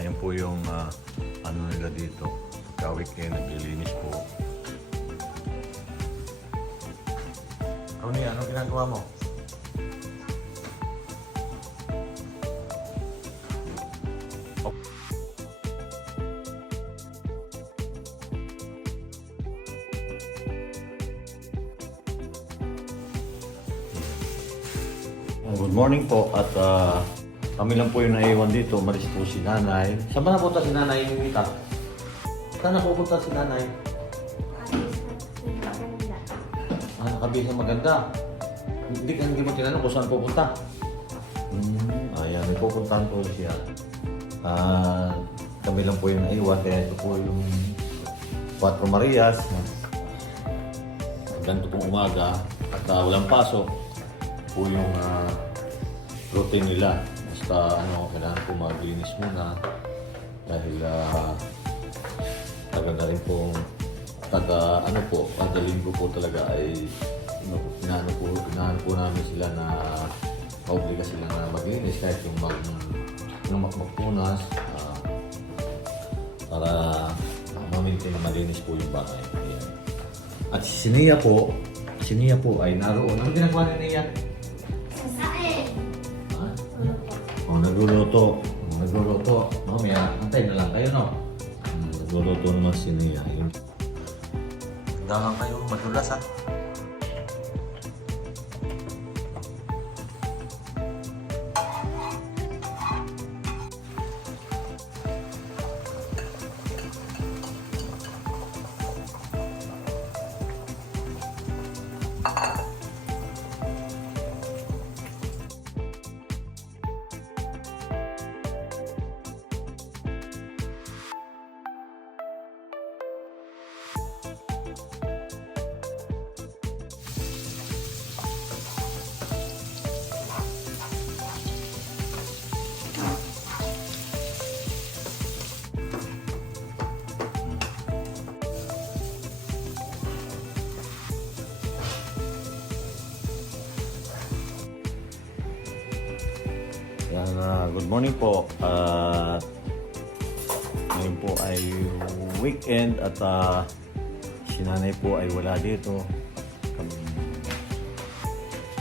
Ayan po yung ah, ano nila dito. Pagka weekend, naglilinis po. Tony, anong ginagawa mo? Uh, Good morning po at ah, kami lang po yung naiwan dito. Malis po si nanay. Saan ba napunta si nanay yung Mita? Saan napupunta si nanay? Ah, nakabisa maganda. Hindi ka hindi mo tinanong kung saan pupunta. Hmm, ayan, may pupuntahan po siya. Ah, kami lang po yung naiwan kaya ito po yung Cuatro Marias. Ganito pong umaga at ah, walang pasok po yung ah, routine nila. Basta ano, kailangan po maglinis muna dahil uh, taga na rin po taga ano po, kada linggo po talaga ay ano, inaano po, inaano po namin sila na obliga sila na maglinis kahit yung mag yung mag- magpunas ah, para ma-maintain na malinis po yung bahay. Ayan. At si Nia po, si Nia po ay naroon. Ano ginagawa ni Nia? Nagluluto. Oh, nagluluto. Mamaya, antay na lang kayo, no? Nagluluto naman si Nia. Yun. Dahan kayo, madulas ha. Ah, good morning po. At ngayon po ay weekend at ah, si nanay po ay wala dito. Kami,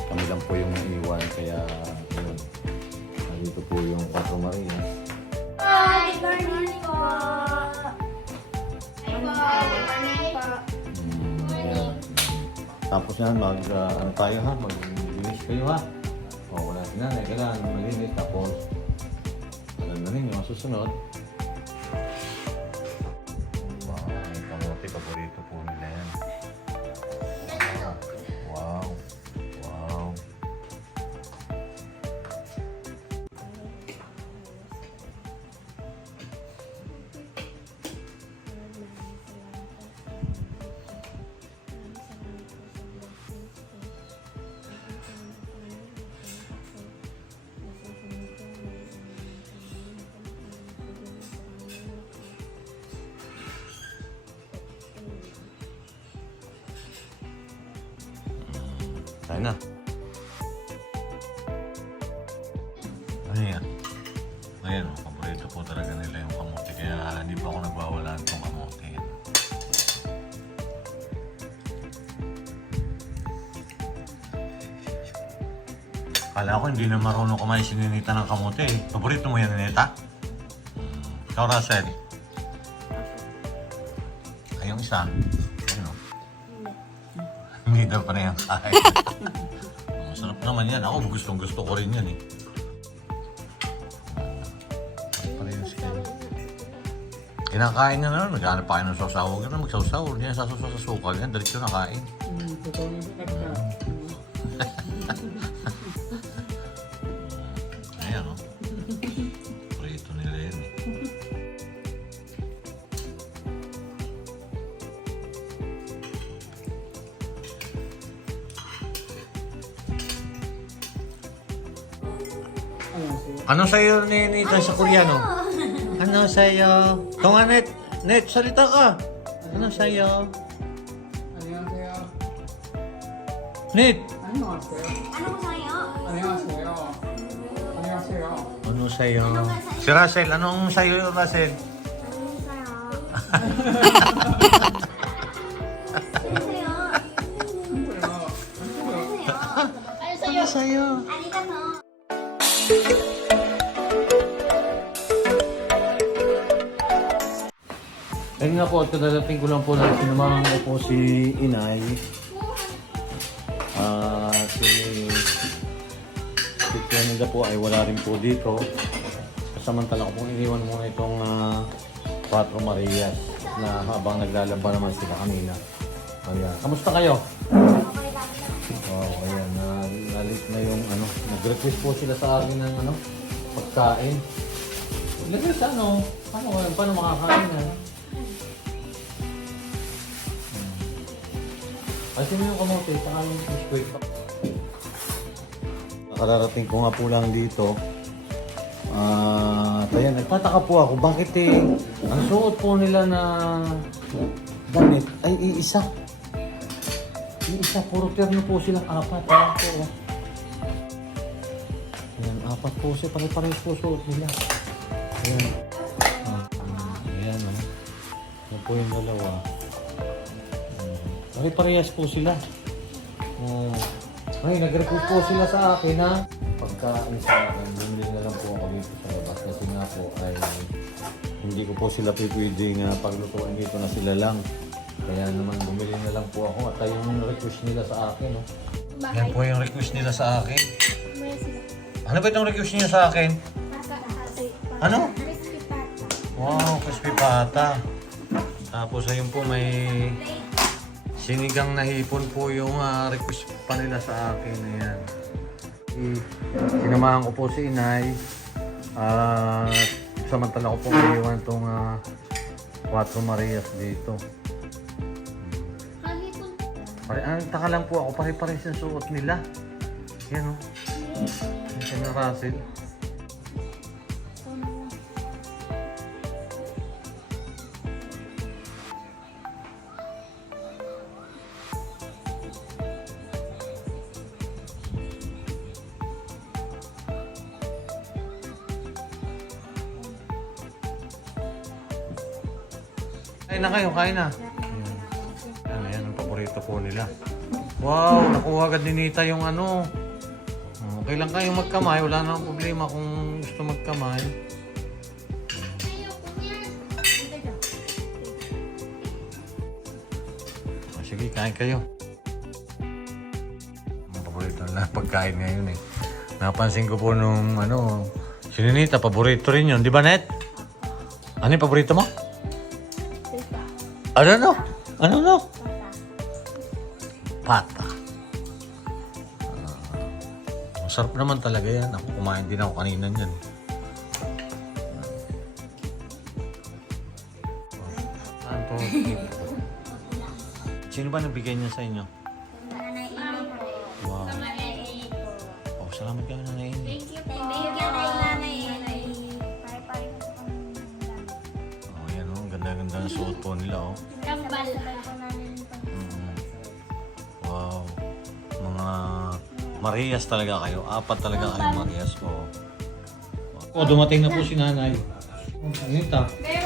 kami lang po yung iwan kaya yun. Nandito po yung Quatro Maria. Hi! Good morning po! Hi po! Good morning po! Mm, yan. Tapos yan, mag, ah, ano tayo ha? Mag-linis kayo ha? Nanay, kailangan maglinis. Tapos, alam na ninyo, susunod. Na. Yan? Ayan, oh, paborito po talaga nila yung kamote. Kaya hindi pa ako nagwawala itong kamote. Kala ko hindi na marunong kumain si Ninita ng kamote. eh. Paborito mo yan, Ninita? Hmm. Ikaw, Russell? Ay, yung isa. Daw pa na yan kain. Masarap naman yan. Ako gustong gusto ko rin yan eh. Yung. Kinakain niya na, naghanap pa kayo ng sasawa. Na magsasawa. Hindi yan sasawa sa sukal yan. Diretso na kain. Hmm, totoo na Ano? Ano sa'yo, Ninita, sa Koreano? Ano sa'yo? Ito nga, Net. Net, salita ka. Ano sa'yo? Ano yan sa'yo? Net. Ano nga sa'yo? Ano sa'yo? Ano nga sa'yo? Ano nga sa'yo? Ano Ano sa'yo? Si Russell, anong sa'yo, Russell? Ano sa'yo? Ano sa'yo? Ano sa'yo? Alika mo. Ayun nga po, at kadadating ko lang po na sinamahan ko po si Inay. At si si Canada po ay wala rin po dito. Samantala ko pong iniwan muna itong ah, Cuatro Marias na habang naglalaba naman sila kanina. Ayan. Kamusta kayo? Wow, ayan. Na, nalit na yung ano. Nag-request po sila sa akin ng ano, pagkain. Lagay sa ano, ano, paano makakain yan? Ay, sino yung kamote? Saka yung squid pa. Nakararating ko nga po lang dito. Ah, ayan, nagtataka po ako, bakit eh, ang suot po nila na damit ay iisa. Iisa, puro terno po silang apat. Ayan po. oh. Ayan, apat po siya, pare-pares po suot nila. Ayan. Ah, ayan, oh. Yan po yung dalawa. Ay, parehas po sila. Oh. Ay, nag-request po sila sa akin na pagkain sa akin. Bumili na lang po ako dito sa labas kasi nga po ay hindi ko po sila pwede nga paglutuin dito na sila lang. Kaya naman bumili na lang po ako at ayun yung request nila sa akin. No? Yan po yung request nila sa akin. Ano ba itong request niya sa akin? Ano? Crispy pata. Wow, crispy pata. Tapos ayun po may sinigang na hipon po yung ah, request pa nila sa akin. Ayan. Sinamahan ko po si inay. At samantala ko po iiwan itong uh, Cuatro Marias dito. Pare, ang taka lang po ako, pare-pares yung suot nila. Yan o. Yan si na Russell. Kain na kayo, kain na. Ano yan, ang paborito po nila. Wow, nakuha agad ni Nita yung ano. Okay lang kayong magkamay, wala namang problema kung gusto magkamay. Oh, sige, kain kayo. Ang paborito na pagkain ngayon eh. Napansin ko po nung ano, si Ninita, paborito rin yun. Di ba, Net? Ano yung paborito mo? Ano no? Ano no? Pata. Ah, masarap naman talaga yan. Ako kumain din ako kanina niyan. Sino ba nabigay niya sa inyo? Wow. Oh, salamat kayo na suot po nila oh. Kambal. Mm. Wow. Mga Marias talaga kayo. Apat talaga kayo Marias ko. Oh, dumating na po si nanay. Oh, Anita. Very